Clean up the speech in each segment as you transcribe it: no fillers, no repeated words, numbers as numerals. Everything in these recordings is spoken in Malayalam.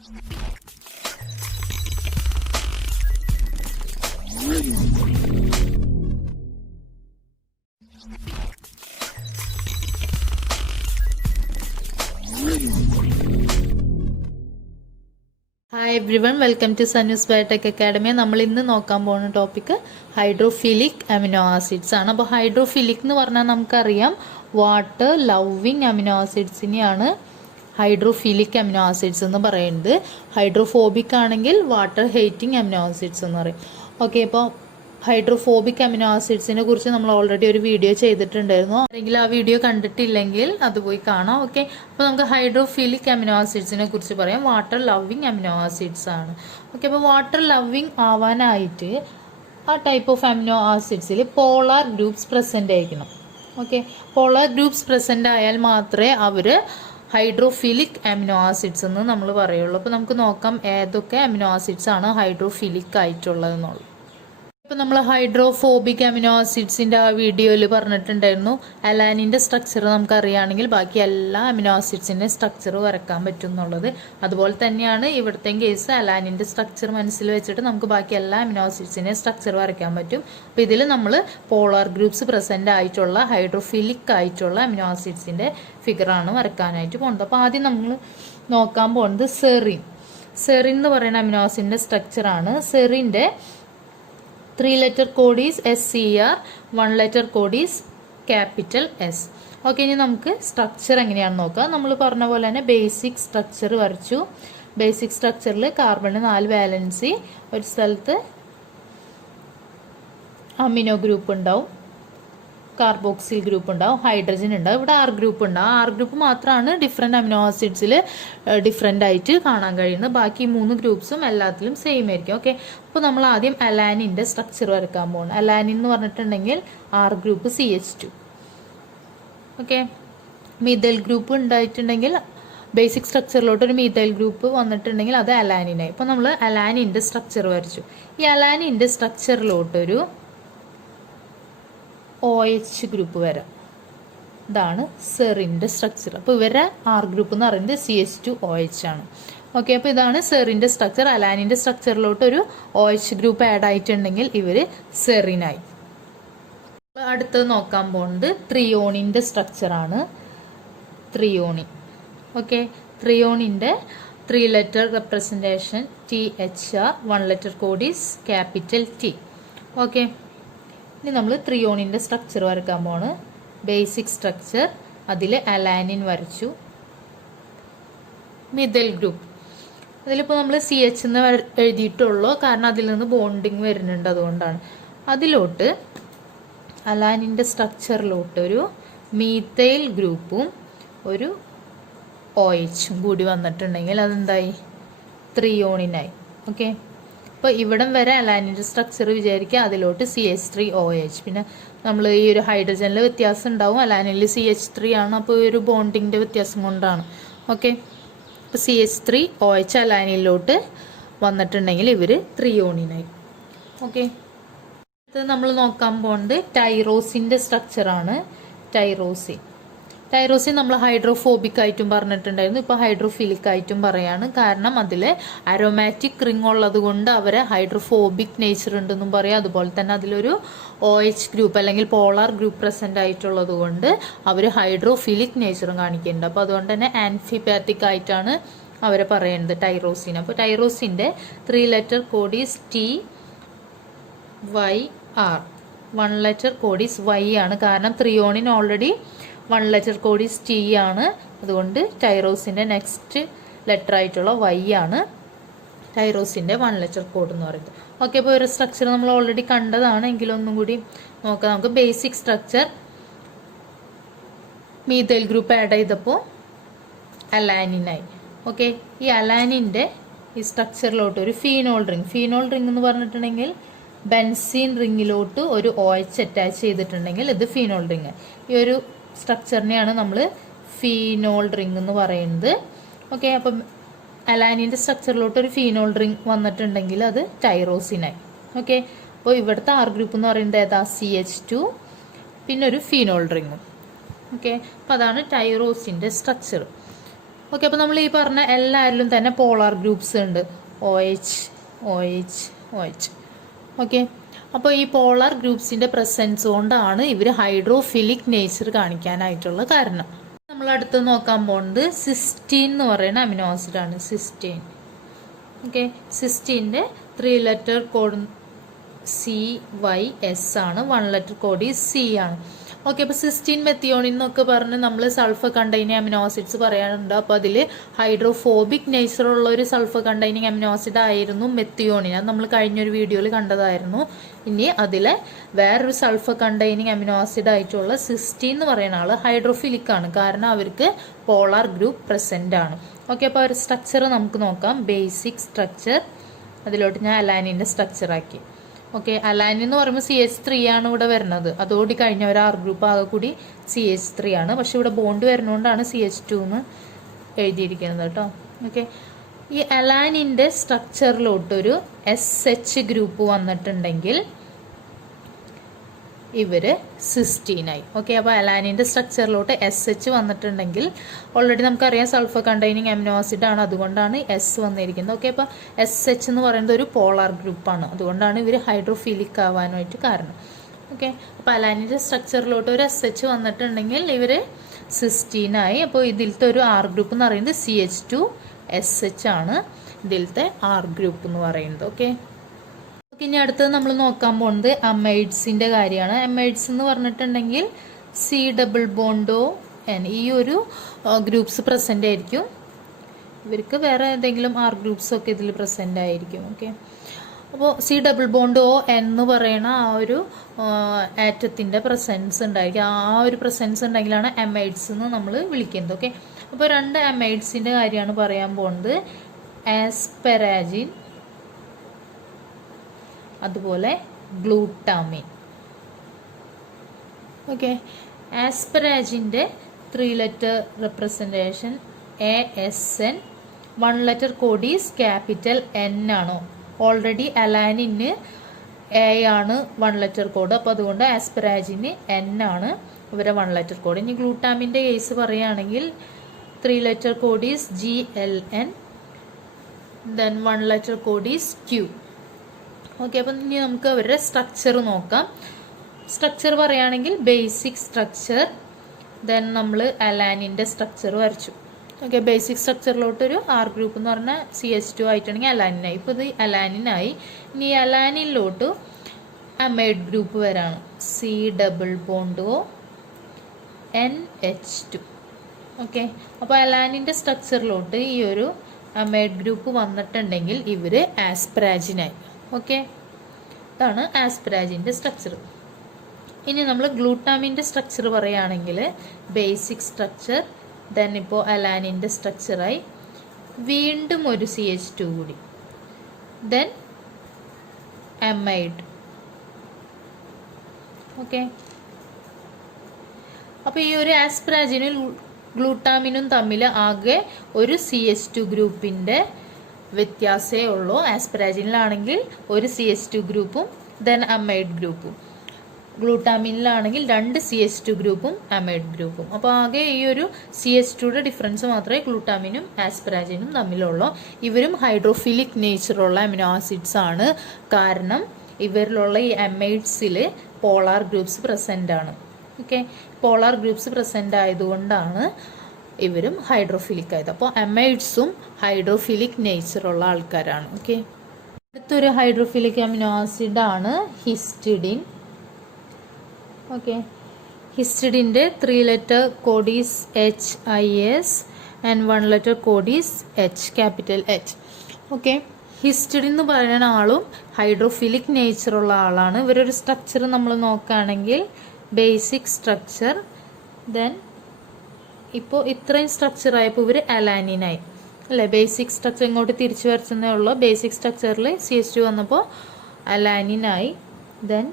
Hi everyone, welcome to Sanu's Biotec Academia. നമ്മൾ ഇന്ന് നോക്കാൻ പോകുന്ന ടോപ്പിക് ഹൈഡ്രോഫിലിക് അമിനോ ആസിഡ്സ് ആണ്. അപ്പോൾ ഹൈഡ്രോഫിലിക് എന്ന് പറഞ്ഞാൽ നമുക്കറിയാം വാട്ടർ ലവിങ് അമിനോ ആസിഡ്സിനെയാണ് ഹൈഡ്രോഫിലിക് അമിനോ ആസിഡ്സ് എന്ന് പറയുന്നത്. ഹൈഡ്രോഫോബിക് ആണെങ്കിൽ വാട്ടർ ഹേറ്റിംഗ് അമിനോ ആസിഡ്സ് എന്ന് പറയും. ഓക്കെ, അപ്പോൾ ഹൈഡ്രോഫോബിക് അമിനോ ആസിഡ്സിനെ കുറിച്ച് നമ്മൾ ഓൾറെഡി ഒരു വീഡിയോ ചെയ്തിട്ടുണ്ടായിരുന്നു. അല്ലെങ്കിൽ ആ വീഡിയോ കണ്ടിട്ടില്ലെങ്കിൽ അത് പോയി കാണാം. ഓക്കെ, അപ്പോൾ നമുക്ക് ഹൈഡ്രോഫിലിക് അമിനോ ആസിഡ്സിനെ കുറിച്ച് പറയാം. വാട്ടർ ലവിങ് അമിനോ ആസിഡ്സ് ആണ്. ഓക്കെ, അപ്പോൾ വാട്ടർ ലവിങ് ആവാനായിട്ട് ആ ടൈപ്പ് ഓഫ് അമിനോ ആസിഡ്സിൽ പോളാർ ഗ്രൂപ്പ്സ് പ്രസൻ്റ് ആയിരിക്കണം. ഓക്കെ, പോളാർ ഗ്രൂപ്പ്സ് പ്രസൻ്റ് ആയാൽ മാത്രമേ അവർ ഹൈഡ്രോഫിലിക് അമിനോ ആസിഡ്സ് എന്ന് നമ്മൾ പറയുള്ളൂ. അപ്പോൾ നമുക്ക് നോക്കാം ഏതൊക്കെ അമിനോ ആസിഡ്സ് ആണ് ഹൈഡ്രോഫിലിക് ആയിട്ടുള്ളതെന്നുള്ളത്. ഇപ്പോൾ നമ്മൾ ഹൈഡ്രോഫോബിക് അമിനോ ആസിഡ്സിൻ്റെ ആ വീഡിയോയിൽ പറഞ്ഞിട്ടുണ്ടായിരുന്നു അലാനിൻ്റെ സ്ട്രക്ചർ നമുക്ക് അറിയുകയാണെങ്കിൽ ബാക്കി എല്ലാ അമിനോ ആസിഡ്സിൻ്റെ സ്ട്രക്ചർ വരക്കാൻ പറ്റും എന്നുള്ളത്. അതുപോലെ തന്നെയാണ് ഇവിടുത്തെ കേസ്. അലാനിൻ്റെ സ്ട്രക്ചർ മനസ്സിൽ വെച്ചിട്ട് നമുക്ക് ബാക്കി എല്ലാ അമിനോ ആസിഡ്സിൻ്റെ സ്ട്രക്ചർ വരയ്ക്കാൻ പറ്റും. അപ്പോൾ ഇതിൽ നമ്മൾ പോളാർ ഗ്രൂപ്പ്സ് പ്രസൻ്റ് ആയിട്ടുള്ള ഹൈഡ്രോഫിലിക് ആയിട്ടുള്ള അമിനോ ആസിഡ്സിൻ്റെ ഫിഗറാണ് വരക്കാനായിട്ട് പോകുന്നത്. അപ്പോൾ ആദ്യം നമ്മൾ നോക്കാൻ പോകുന്നത് സെറിൻ. സെറിൻ എന്ന് പറയുന്ന അമിനോ ആസിഡിൻ്റെ സ്ട്രക്ചറാണ്. സെറിൻ്റെ 3 letter code is SCR, 1 letter code is capital S. Okay, ഇനി നമുക്ക് സ്ട്രക്ചർ എങ്ങനെയാണെന്ന് നോക്കാം. നമ്മൾ പറഞ്ഞ പോലെ തന്നെ ബേസിക് സ്ട്രക്ചർ വരച്ചു. ബേസിക് സ്ട്രക്ചറിൽ കാർബണിന് 4 വാലൻസി, ഒരു സ്ഥലത്ത് അമിനോ ഗ്രൂപ്പ് ഉണ്ടാവും, കാർബോക്സിൽ ഗ്രൂപ്പ് ഉണ്ടാവും, ഹൈഡ്രജൻ ഉണ്ടാവും, ഇവിടെ ആർ ഗ്രൂപ്പ് ഉണ്ടാവും. ആർ ഗ്രൂപ്പ് മാത്രമാണ് ഡിഫറെൻറ്റ് അമിനോ ആസിഡ്സിൽ ഡിഫറെൻ്റ് ആയിട്ട് കാണാൻ കഴിയുന്നത്. ബാക്കി 3 ഗ്രൂപ്പ്സും എല്ലാത്തിലും സെയിം ആയിരിക്കും. ഓക്കെ, അപ്പോൾ നമ്മൾ ആദ്യം അലാനിൻ്റെ സ്ട്രക്ചർ വരക്കാൻ പോകുന്നു. അലാനിൻ എന്ന് പറഞ്ഞിട്ടുണ്ടെങ്കിൽ R group CH2. Okay, methyl group ഉണ്ടായിട്ടുണ്ടെങ്കിൽ ബേസിക് സ്ട്രക്ചറിലോട്ട് ഒരു മീഥൈൽ ഗ്രൂപ്പ് വന്നിട്ടുണ്ടെങ്കിൽ അത് അലാനിനായി. ഇപ്പോൾ നമ്മൾ അലാനിൻ്റെ സ്ട്രക്ചർ വരച്ചു. ഈ അലാനിൻ്റെ സ്ട്രക്ചറിലോട്ടൊരു OH ഗ്രൂപ്പ് വരാം. ഇതാണ് സെറിൻ്റെ സ്ട്രക്ചർ. അപ്പോൾ ഇവരുടെ ആർ ഗ്രൂപ്പ് എന്ന് പറയുന്നത് CH2OH ആണ്. ഓക്കെ, അപ്പോൾ ഇതാണ് സെറിൻ്റെ സ്ട്രക്ചർ. അലാനിൻ്റെ സ്ട്രക്ചറിലോട്ട് ഒരു OH ഗ്രൂപ്പ് ആഡ് ആയിട്ടുണ്ടെങ്കിൽ ഇവർ സെറിനായി. അടുത്തത് നോക്കാൻ പോകുന്നത് ത്രിയോണിൻ്റെ സ്ട്രക്ചറാണ്. ത്രിയോണി. ഓക്കെ, ത്രിയോണിൻ്റെ 3 letter representation THR, 1 letter code is capital T. Okay, ഇനി നമ്മൾ ത്രിയോണിൻ്റെ സ്ട്രക്ചർ വരക്കാൻ പോണ്. ബേസിക് സ്ട്രക്ചർ, അതിൽ അലാനിൻ വരച്ചു. മിഥൈൽ ഗ്രൂപ്പ്, അതിലിപ്പോൾ നമ്മൾ CH എന്ന് എഴുതിയിട്ടുള്ളൂ, കാരണം അതിൽ നിന്ന് ബോണ്ടിങ് വരുന്നുണ്ട്, അതുകൊണ്ടാണ്. അതിലോട്ട് അലാനിൻ്റെ സ്ട്രക്ചറിലോട്ട് ഒരു മീഥൈൽ ഗ്രൂപ്പും ഒരു OHും കൂടി വന്നിട്ടുണ്ടെങ്കിൽ അതെന്തായി? ത്രിയോണിനായി. ഓക്കെ, അപ്പോൾ ഇവിടം വരെ അലാനിൻ്റെ സ്ട്രക്ചർ വിചാരിക്കുക, അതിലോട്ട് CH3OH. പിന്നെ നമ്മൾ ഈ ഒരു ഹൈഡ്രജനിൽ വ്യത്യാസം ഉണ്ടാവും, അലാനിൽ CH3 ആണ്, അപ്പോൾ ഈ ഒരു ബോണ്ടിങ്ങിൻ്റെ വ്യത്യാസം കൊണ്ടാണ്. ഓക്കെ, അപ്പോൾ CH3OH അലാനിലോട്ട് വന്നിട്ടുണ്ടെങ്കിൽ ഇവർ ത്രിയോണിനായി. ഓക്കെ, അടുത്തത് നമ്മൾ നോക്കാൻ പോകുന്നത് ടൈറോസിൻ്റെ സ്ട്രക്ചറാണ്. ടൈറോസിൻ നമ്മൾ ഹൈഡ്രോഫോബിക് ആയിട്ടും പറഞ്ഞിട്ടുണ്ടായിരുന്നു, ഇപ്പോൾ ഹൈഡ്രോഫിലിക് ആയിട്ടും പറയാണ്. കാരണം അതിൽ അരോമാറ്റിക് റിംഗ് ഉള്ളത് കൊണ്ട് അവരെ ഹൈഡ്രോഫോബിക് നേച്ചർ ഉണ്ടെന്നും പറയാം. അതുപോലെ തന്നെ അതിലൊരു OH ഗ്രൂപ്പ് അല്ലെങ്കിൽ പോളാർ ഗ്രൂപ്പ് പ്രസൻ്റ് ആയിട്ടുള്ളത് കൊണ്ട് അവർ ഹൈഡ്രോഫിലിക് നേച്ചറും കാണിക്കുന്നുണ്ട്. അപ്പോൾ അതുകൊണ്ട് തന്നെ ആൻഫിപാത്തിക് ആയിട്ടാണ് അവരെ പറയുന്നത് ടൈറോസിൻ. അപ്പോൾ ടൈറോസിൻ്റെ 3 letter code is TYR, 1 letter code is Y ആണ്. കാരണം threonine already 1 letter code is T ആണ്, അതുകൊണ്ട് ടൈറോസിൻ്റെ നെക്സ്റ്റ് ലെറ്റർ ആയിട്ടുള്ള Y ആണ് ടൈറോസിൻ്റെ 1 letter code എന്ന് പറയുന്നത്. ഓക്കെ, അപ്പോൾ ഒരു സ്ട്രക്ചർ നമ്മൾ ഓൾറെഡി കണ്ടതാണ്, എങ്കിലും ഒന്നും കൂടി നോക്കാം. നമുക്ക് basic structure methyl group add ചെയ്തപ്പോൾ അലാനിനായി. ഓക്കെ, ഈ അലാനിൻ്റെ ഈ സ്ട്രക്ചറിലോട്ട് ഒരു ഫീനോൾ റിംഗ് എന്ന് പറഞ്ഞിട്ടുണ്ടെങ്കിൽ ബെൻസീൻ റിങ്ങിലോട്ട് ഒരു OH അറ്റാച്ച് ചെയ്തിട്ടുണ്ടെങ്കിൽ ഇത് ഫീനോൾ റിങ്. ഈ ഒരു സ്ട്രക്ചറിനെയാണ് നമ്മൾ ഫീനോൾ റിംഗ് എന്ന് പറയുന്നത്. ഓക്കെ, അപ്പം അലാനിൻ്റെ സ്ട്രക്ചറിലോട്ട് ഒരു ഫീനോൾ റിംഗ് വന്നിട്ടുണ്ടെങ്കിൽ അത് ടൈറോസിനായി. ഓക്കെ, അപ്പോൾ ഇവിടുത്തെ ആർ ഗ്രൂപ്പ് എന്ന് പറയുന്നത് ഏതാ? CH2, പിന്നെ ഒരു ഫീനോൾ റിങ്ങും. ഓക്കെ, അപ്പോൾ അതാണ് ടൈറോസിൻ്റെ സ്ട്രക്ചർ. ഓക്കെ, അപ്പോൾ നമ്മൾ ഈ പറഞ്ഞ എല്ലാവരിലും തന്നെ പോളാർ ഗ്രൂപ്പ്സ് ഉണ്ട്, OH OH OH. ഓക്കെ, അപ്പോൾ ഈ പോളാർ ഗ്രൂപ്പ്സിൻ്റെ പ്രസൻസ് കൊണ്ടാണ് ഇവർ ഹൈഡ്രോഫിലിക് നേച്ചർ കാണിക്കാനായിട്ടുള്ള കാരണം. നമ്മൾ അടുത്ത് നോക്കാൻ പോകുന്നത് സിസ്റ്റീൻ എന്ന് പറയുന്ന അമിനോ ആസിഡാണ്, സിസ്റ്റീൻ. ഓക്കെ, സിസ്റ്റീൻ്റെ 3 ലെറ്റർ കോഡ് CYS ആണ്, 1 ലെറ്റർ കോഡ് C ആണ്. ഓക്കെ, അപ്പോൾ സിസ്റ്റീൻ മെത്തിയോണിൻ എന്നൊക്കെ പറഞ്ഞ് നമ്മൾ സൾഫർ കണ്ടെയ്നിങ് അമിനോ ആസിഡ്സ് പറയാറുണ്ട്. അപ്പോൾ അതിൽ ഹൈഡ്രോഫോബിക് നേച്ചറുള്ള ഒരു സൾഫർ കണ്ടെയ്നിങ് അമിനോ ആസിഡ് ആയിരുന്നു മെത്തിയോണിൻ. അത് നമ്മൾ കഴിഞ്ഞൊരു വീഡിയോയിൽ കണ്ടതായിരുന്നു. ഇനി അതിലെ വേറൊരു സൾഫർ കണ്ടെയ്നിങ് അമിനോ ആസിഡ് ആയിട്ടുള്ള സിസ്റ്റീൻ എന്ന് പറയുന്ന ആൾ ഹൈഡ്രോഫിലിക് ആണ്, കാരണം അവർക്ക് പോളാർ ഗ്രൂപ്പ് പ്രസൻ്റ് ആണ്. ഓക്കെ, അപ്പോൾ ഒരു സ്ട്രക്ചർ നമുക്ക് നോക്കാം. ബേസിക് സ്ട്രക്ചർ, അതിലോട്ട് ഞാൻ അലാനിൻ്റെ സ്ട്രക്ചർ ആക്കി. ഓക്കെ, അലാനിൻ എന്ന് പറയുമ്പോൾ CH3 ആണ് ഇവിടെ വരുന്നത്. അതോടി കഴിഞ്ഞ ഒരു R ഗ്രൂപ്പ് ആകെ കൂടി CH3 ആണ്, പക്ഷെ ഇവിടെ ബോണ്ട് വരുന്നതുകൊണ്ടാണ് CH2 എന്ന് എഴുതിയിരിക്കുന്നത് കേട്ടോ. ഓക്കെ, ഈ അലാനിൻ്റെ സ്ട്രക്ചറിലോട്ടൊരു SH ഗ്രൂപ്പ് വന്നിട്ടുണ്ടെങ്കിൽ ഇവർ സിസ്റ്റീനായി. ഓക്കെ, അപ്പോൾ അലാനിൻ്റെ സ്ട്രക്ചറിലോട്ട് SH വന്നിട്ടുണ്ടെങ്കിൽ ഓൾറെഡി നമുക്കറിയാം സൾഫർ കണ്ടെയ്നിങ് അമിനോ ആസിഡ് ആണ്, അതുകൊണ്ടാണ് S വന്നിരിക്കുന്നത്. ഓക്കെ, അപ്പോൾ SH എന്ന് പറയുന്നത് ഒരു പോളാർ ഗ്രൂപ്പാണ്, അതുകൊണ്ടാണ് ഇവർ ഹൈഡ്രോഫിലിക് ആവാനായിട്ട് കാരണം. ഓക്കെ, അപ്പോൾ അലാനിൻ്റെ സ്ട്രക്ചറിലോട്ട് ഒരു SH വന്നിട്ടുണ്ടെങ്കിൽ ഇവർ സിസ്റ്റീനായി. അപ്പോൾ ഇതിലത്തെ ഒരു R ഗ്രൂപ്പ് എന്ന് പറയുന്നത് CH2SH ആണ്, ഇതിലത്തെ R ഗ്രൂപ്പ് എന്ന് പറയുന്നത്. ഓക്കെ, ഇനി അടുത്തത് നമ്മൾ നോക്കാൻ പോകുന്നത് അമൈഡ്സിൻ്റെ കാര്യമാണ്. അമൈഡ്സ് എന്ന് പറഞ്ഞിട്ടുണ്ടെങ്കിൽ C+N ഈ ഒരു ഗ്രൂപ്പ്സ് പ്രസൻ്റ് ആയിരിക്കും. ഇവർക്ക് വേറെ ഏതെങ്കിലും R ഗ്രൂപ്പ്സ് ഒക്കെ ഇതിൽ പ്രസൻ്റ് ആയിരിക്കും. ഓക്കെ, അപ്പോൾ C+O എന്ന് പറയുന്ന ആ ഒരു ആറ്റത്തിൻ്റെ പ്രസൻസ് ഉണ്ടായിരിക്കും. ആ ഒരു പ്രസൻസ് ഉണ്ടെങ്കിലാണ് അമൈഡ്സ് എന്ന് നമ്മൾ വിളിക്കുന്നത്. ഓക്കെ, അപ്പോൾ 2 അമൈഡ്സിൻ്റെ കാര്യമാണ് പറയാൻ പോകുന്നത്, ആസ്പെരാജിൻ അതുപോലെ ഗ്ലൂട്ടാമിൻ. ഓക്കെ, ആസ്പെരാജിൻ്റെ 3 letter representation ASN, 1 letter code is capital N ആണോ. ഓൾറെഡി അലാനിന് A ആണ് 1 ലെറ്റർ കോഡ്, അപ്പോൾ അതുകൊണ്ട് ആസ്പെരാജിന് N ആണ് ഇവരെ 1 ലെറ്റർ കോഡ്. ഇനി ഗ്ലൂട്ടാമിൻ്റെ കേസ് പറയുകയാണെങ്കിൽ 3 letter code is GLN, then 1 letter code is Q. Okay, അപ്പം ഇനി നമുക്ക് അവരുടെ സ്ട്രക്ചർ നോക്കാം. സ്ട്രക്ചർ പറയുകയാണെങ്കിൽ ബേസിക് സ്ട്രക്ചർ, ദെൻ നമ്മൾ അലാനിൻ്റെ സ്ട്രക്ചർ വരച്ചു. ഓക്കെ, ബേസിക് സ്ട്രക്ചറിലോട്ടൊരു R ഗ്രൂപ്പ് എന്ന് പറഞ്ഞാൽ CH2 ആയിട്ടുണ്ടെങ്കിൽ അലാനിനായി. ഇപ്പോൾ ഇത് അലാനിനായി. ഇനി അലാനിലോട്ട് അമൈഡ് ഗ്രൂപ്പ് വരാണ്, C+O NH2. ഓക്കെ, അപ്പോൾ അലാനിൻ്റെ സ്ട്രക്ചറിലോട്ട് ഈ ഒരു അമൈഡ് ഗ്രൂപ്പ് വന്നിട്ടുണ്ടെങ്കിൽ ഇവർ ആസ്പെരാജിനായി. ഓക്കെ, ഇതാണ് ആസ്പെരാജിൻ്റെ സ്ട്രക്ചർ. ഇനി നമ്മൾ ഗ്ലൂട്ടാമിൻ്റെ സ്ട്രക്ചർ പറയുകയാണെങ്കിൽ ബേസിക് സ്ട്രക്ചർ, ദെൻ ഇപ്പോൾ അലാനിൻ്റെ സ്ട്രക്ചറായി, വീണ്ടും ഒരു CH2 കൂടി, ദെൻ അമൈഡ്. ഓക്കെ, അപ്പോൾ ഈ ഒരു ആസ്പെരാജിനും ഗ്ലൂട്ടാമിനും തമ്മിൽ ആകെ ഒരു CH2 ഗ്രൂപ്പിൻ്റെ വ്യത്യാസമേ ഉള്ളൂ. ആസ്പെരാജിനിലാണെങ്കിൽ ഒരു CH2 ഗ്രൂപ്പും ദെൻ അമൈഡ് ഗ്രൂപ്പും, ഗ്ലൂട്ടാമിനിലാണെങ്കിൽ 2 CH2 ഗ്രൂപ്പും അമൈഡ് ഗ്രൂപ്പും. അപ്പോൾ ആകെ ഈ ഒരു CH2യുടെ ഡിഫറൻസ് മാത്രമേ ഗ്ലൂട്ടാമിനും ആസ്പെരാജിനും തമ്മിലുള്ളൂ. ഇവരും ഹൈഡ്രോഫിലിക് നേച്ചറുള്ള അമിനോ ആസിഡ്സ് ആണ്, കാരണം ഇവരിലുള്ള ഈ അമൈഡ്സിൽ പോളാർ ഗ്രൂപ്പ്സ് പ്രസൻ്റ് ആണ്. ഓക്കെ, പോളാർ ഗ്രൂപ്പ്സ് പ്രസൻ്റ് ആയതുകൊണ്ടാണ് ഇവരും ഹൈഡ്രോഫിലിക് ആയത്. അപ്പോൾ അമൈഡ്സും ഹൈഡ്രോഫിലിക് നേച്ചറുള്ള ആൾക്കാരാണ്. ഓക്കെ, അടുത്തൊരു ഹൈഡ്രോഫിലിക് അമിനോ ആസിഡാണ് ഹിസ്റ്റഡിൻ. ഓക്കെ, ഹിസ്റ്റഡിൻ്റെ 3 letter code is HIS and 1 letter code is H, capital H. Okay, histidine എന്ന് പറയുന്ന ആളും ഹൈഡ്രോഫിലിക് നേച്ചറുള്ള ആളാണ്. ഇവരൊരു സ്ട്രക്ചർ നമ്മൾ നോക്കുകയാണെങ്കിൽ ബേസിക് സ്ട്രക്ചർ, ദെൻ ഇപ്പോൾ ഇത്രയും സ്ട്രക്ചർ ആയപ്പോൾ ഇവർ അലാനിനായി അല്ലേ. ബേസിക് സ്ട്രക്ചർ ഇങ്ങോട്ട് തിരിച്ചു വരച്ചെന്നേ ഉള്ളൂ. ബേസിക് സ്ട്രക്ചറിൽ CH2 വന്നപ്പോൾ അലാനിനായി, then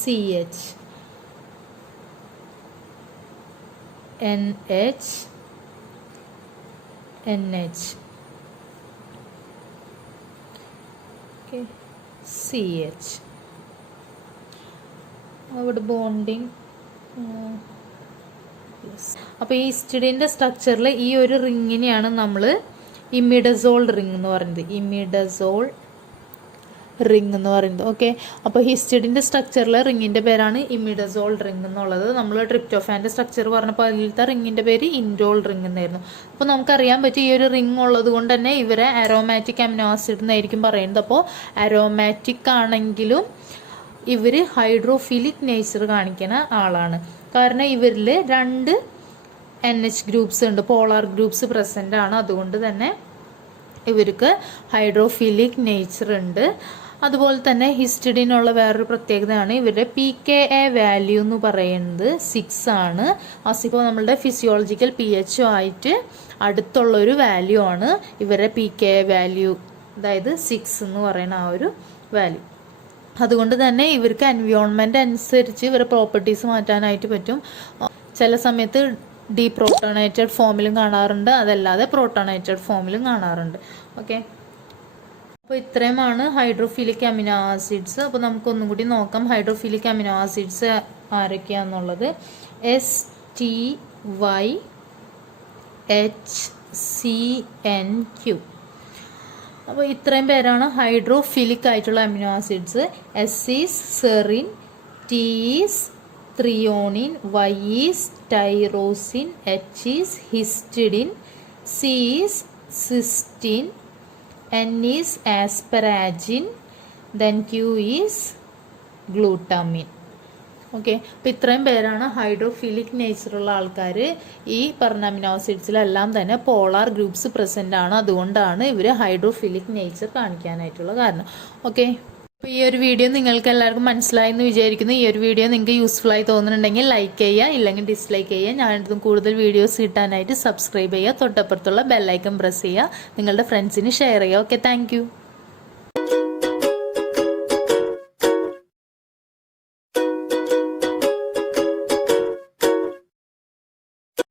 CH NH NH. Okay, CH അവിടെ ബോണ്ടിങ് അപ്പോൾ ഈ ഹിസ്റ്റഡിൻ്റെ സ്ട്രക്ചറിൽ ഈ ഒരു റിങ്ങിനെയാണ് നമ്മൾ ഇമിഡസോൾ റിംഗ് എന്ന് പറയുന്നത്. ഇമിഡസോൾ റിംഗ് എന്ന് പറയുന്നത്. ഓക്കെ, അപ്പോൾ ഹിസ്റ്റഡിൻ്റെ സ്ട്രക്ചറിലെ റിങ്ങിൻ്റെ പേരാണ് ഇമിഡസോൾ റിംഗ് എന്നുള്ളത്. നമ്മൾ ട്രിപ്റ്റോഫാൻ്റെ സ്ട്രക്ചർ പറഞ്ഞപ്പോൾ അതിലത്തെ റിങ്ങിൻ്റെ പേര് ഇൻഡോൾ റിംഗ് എന്നായിരുന്നു. അപ്പോൾ നമുക്കറിയാൻ പറ്റും ഈ ഒരു റിംഗ് ഉള്ളത് കൊണ്ട് തന്നെ ഇവരെ അരോമാറ്റിക് അമിനോ ആസിഡ് എന്നായിരിക്കും പറയുന്നത്. അപ്പോൾ അരോമാറ്റിക് ആണെങ്കിലും ഇവർ ഹൈഡ്രോഫിലിക് നേച്ചർ കാണിക്കുന്ന ആളാണ്. കാരണം ഇവരിൽ 2 NH ഗ്രൂപ്പ്സ് ഉണ്ട്, പോളാർ ഗ്രൂപ്പ്സ് പ്രസൻ്റ് ആണ്. അതുകൊണ്ട് തന്നെ ഇവർക്ക് ഹൈഡ്രോഫിലിക് നേച്ചർ ഉണ്ട്. അതുപോലെ തന്നെ ഹിസ്റ്റഡിനുള്ള വേറൊരു പ്രത്യേകതയാണ് ഇവരുടെ pKa വാല്യൂ എന്ന് പറയുന്നത് 6 ആണ്. അപ്പോൾ നമ്മളുടെ ഫിസിയോളജിക്കൽ pH ആയിട്ട് അടുത്തുള്ളൊരു വാല്യൂ ആണ് ഇവരുടെ pKa വാല്യൂ, അതായത് 6 എന്ന് പറയുന്ന ആ ഒരു വാല്യൂ. അതുകൊണ്ട് തന്നെ ഇവർക്ക് എൻവയോൺമെൻറ്റ് അനുസരിച്ച് ഇവരുടെ പ്രോപ്പർട്ടീസ് മാറ്റാനായിട്ട് പറ്റും. ചില സമയത്ത് ഡീപ്രോട്ടോണേറ്റഡ് ഫോമിലും കാണാറുണ്ട്, അതല്ലാതെ പ്രോട്ടോണേറ്റഡ് ഫോമിലും കാണാറുണ്ട്. ഓക്കെ, അപ്പോൾ ഇത്രയുമാണ് ഹൈഡ്രോഫിലിക് അമിനോ ആസിഡ്സ്. അപ്പോൾ നമുക്കൊന്നും കൂടി നോക്കാം ഹൈഡ്രോഫിലിക് അമിനോ ആസിഡ്സ് ആരൊക്കെയാണെന്നുള്ളത്. STYHCNQ. അപ്പോൾ ഇത്രയും പേരാണ് ഹൈഡ്രോഫിലിക് ആയിട്ടുള്ള amino acids. S is serine, T is threonine, Y is tyrosine, H is histidine, C is cystine, N is asparagine, then Q is glutamine. Okay, അപ്പോൾ ഇത്രയും പേരാണ് ഹൈഡ്രോഫിലിക് നേച്ചറുള്ള ആൾക്കാർ. ഈ പറഞ്ഞ അമിനോ ആസിഡ്സിലെല്ലാം തന്നെ പോളാർ ഗ്രൂപ്പ്സ് പ്രസൻ്റ് ആണ്. അതുകൊണ്ടാണ് ഇവർ ഹൈഡ്രോഫിലിക് നേച്ചർ കാണിക്കാനായിട്ടുള്ള കാരണം. ഓക്കെ, അപ്പോൾ ഈ ഒരു വീഡിയോ നിങ്ങൾക്ക് എല്ലാവർക്കും മനസ്സിലായി എന്ന് വിചാരിക്കുന്നു. ഈ ഒരു വീഡിയോ നിങ്ങൾക്ക് യൂസ്ഫുൾ ആയി തോന്നുന്നുണ്ടെങ്കിൽ ലൈക്ക് ചെയ്യുക, ഇല്ലെങ്കിൽ ഡിസ്ലൈക്ക് ചെയ്യുക. ഞാനിതും കൂടുതൽ വീഡിയോസ് കിട്ടാനായിട്ട് സബ്സ്ക്രൈബ് ചെയ്യുക, തൊട്ടപ്പുറത്തുള്ള ബെല്ലൈക്കൺ പ്രസ് ചെയ്യുക, നിങ്ങളുടെ ഫ്രണ്ട്സിന് ഷെയർ ചെയ്യുക. Okay, thank